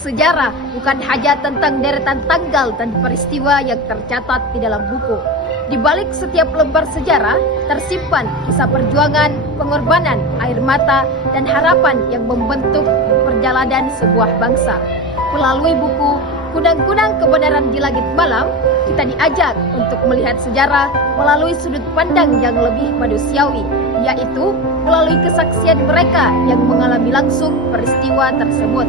Sejarah bukan hanya tentang deretan tanggal dan peristiwa yang tercatat di dalam buku. Di balik setiap lembar sejarah tersimpan kisah perjuangan, pengorbanan, air mata, dan harapan yang membentuk perjalanan sebuah bangsa. Melalui buku Kunang-Kunang Kebenaran di Langit Malam, kita diajak untuk melihat sejarah melalui sudut pandang yang lebih manusiawi, yaitu melalui kesaksian mereka yang mengalami langsung peristiwa tersebut.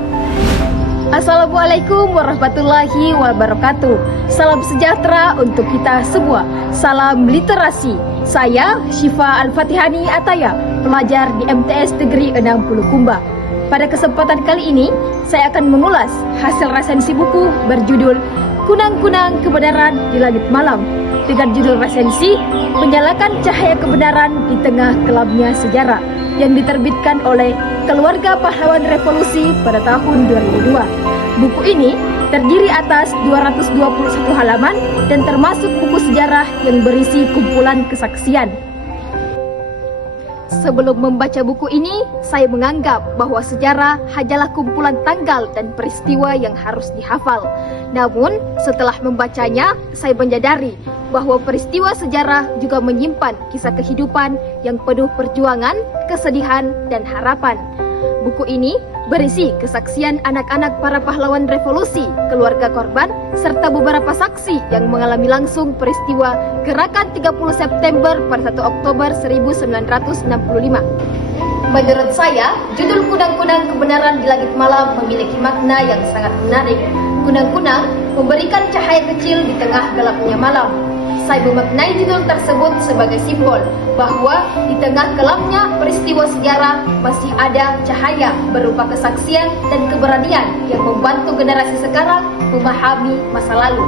Assalamualaikum warahmatullahi wabarakatuh. Salam sejahtera untuk kita semua. Salam literasi. Saya Syifa Al-Fatihani Ataya, pelajar di MTS Negeri 60 Kumba. Pada kesempatan kali ini, saya akan mengulas hasil resensi buku berjudul Kunang-Kunang Kebenaran di Langit Malam, dengan judul resensi Menyalakan Cahaya Kebenaran di Tengah Kelamnya Sejarah, yang diterbitkan oleh Keluarga Pahlawan Revolusi pada tahun 2002. Buku ini terdiri atas 221 halaman dan termasuk buku sejarah yang berisi kumpulan kesaksian. Sebelum membaca buku ini, saya menganggap bahwa sejarah hanyalah kumpulan tanggal dan peristiwa yang harus dihafal. Namun, setelah membacanya, saya menyadari bahwa peristiwa sejarah juga menyimpan kisah kehidupan yang penuh perjuangan, kesedihan, dan harapan. Buku ini berisi kesaksian anak-anak para pahlawan revolusi, keluarga korban, serta beberapa saksi yang mengalami langsung peristiwa Gerakan 30 September pada 1 Oktober 1965. Menurut saya, judul Kunang-Kunang Kebenaran di Langit Malam memiliki makna yang sangat menarik. Kunang-kunang memberikan cahaya kecil di tengah gelapnya malam. Saya memaknai judul tersebut sebagai simbol bahwa di tengah kelamnya peristiwa sejarah masih ada cahaya berupa kesaksian dan keberanian yang membantu generasi sekarang memahami masa lalu.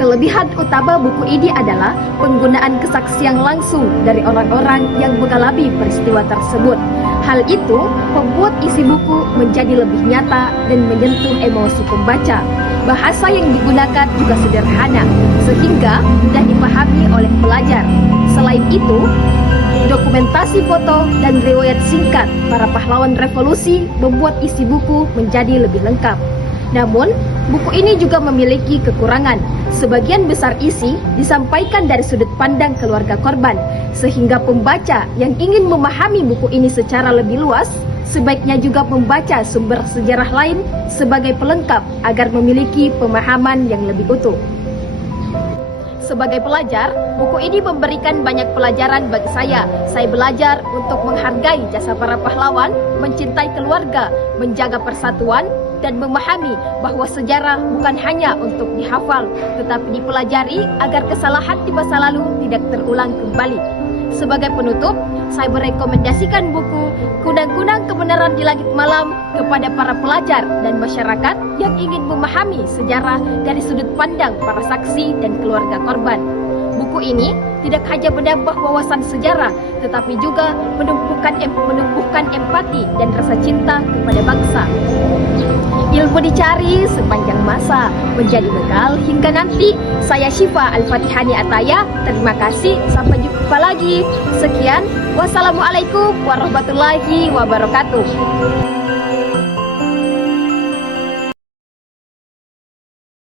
Kelebihan utama buku ini adalah penggunaan kesaksian langsung dari orang-orang yang mengalami peristiwa tersebut. Hal itu membuat isi buku menjadi lebih nyata dan menyentuh emosi pembaca. Bahasa yang digunakan juga sederhana, sehingga mudah dipahami oleh pelajar. Selain itu, dokumentasi foto dan riwayat singkat para pahlawan revolusi membuat isi buku menjadi lebih lengkap. Namun, buku ini juga memiliki kekurangan. Sebagian besar isi disampaikan dari sudut pandang keluarga korban, sehingga pembaca yang ingin memahami buku ini secara lebih luas sebaiknya juga membaca sumber sejarah lain sebagai pelengkap agar memiliki pemahaman yang lebih utuh. Sebagai pelajar, buku ini memberikan banyak pelajaran bagi saya. Saya belajar untuk menghargai jasa para pahlawan, mencintai keluarga, menjaga persatuan, dan memahami bahwa sejarah bukan hanya untuk dihafal, tetapi dipelajari agar kesalahan di masa lalu tidak terulang kembali. Sebagai penutup, saya merekomendasikan buku Kunang-Kunang Kebenaran di Langit Malam kepada para pelajar dan masyarakat yang ingin memahami sejarah dari sudut pandang para saksi dan keluarga korban. Buku ini tidak hanya menambah wawasan sejarah, tetapi juga menumbuhkan empati dan rasa cinta kepada bangsa. Ilmu dicari sepanjang masa, menjadi bekal hingga nanti. Saya Syifa Al-Fatihani Ataya. Terima kasih, sampai jumpa lagi. Sekian, wassalamualaikum warahmatullahi wabarakatuh.